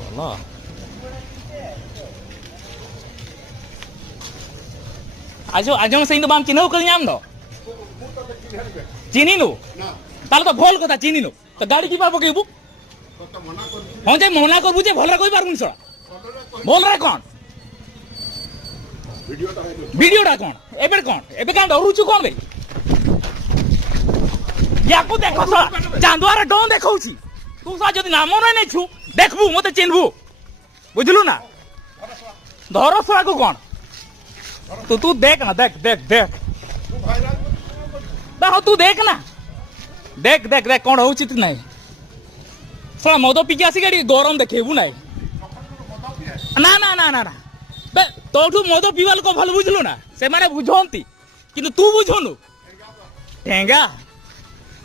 ଭଲ আজ আজ সেই বাম চিহ্নও করে যাম না চিনি নু তাহলে তো ভুল কথা চিনি নু তো গাড়ি কি পকাইবু হ্যাঁ যে মনা করবু যে ভলরে কই পারবুনি সরা ভলরে কোন ভিডিওটা কোন এবে কাঁ ডরুছু কোন বে ইয়াকু দেখ সরা চান্দুয়ারে ডন দেখাউছি তু সা যদি নাম নয় নেছু দেখবু মতে চিনবু বুঝলু না ধর সরাকু কোন তু দেখ না দেখ দেখ দেখ তু দেখ না দেখ দেখ দেখ কোন হচ্ছে তু নাই সরা মদ পিকি আসি গাড়ি গরম দেখেবু নাই না না না না না তোঠু মদ পিবা লোক ভাল বুঝলু না সে বুঝନ୍ତି কিন্তু তু বুঝুনু ঠেঙ্গা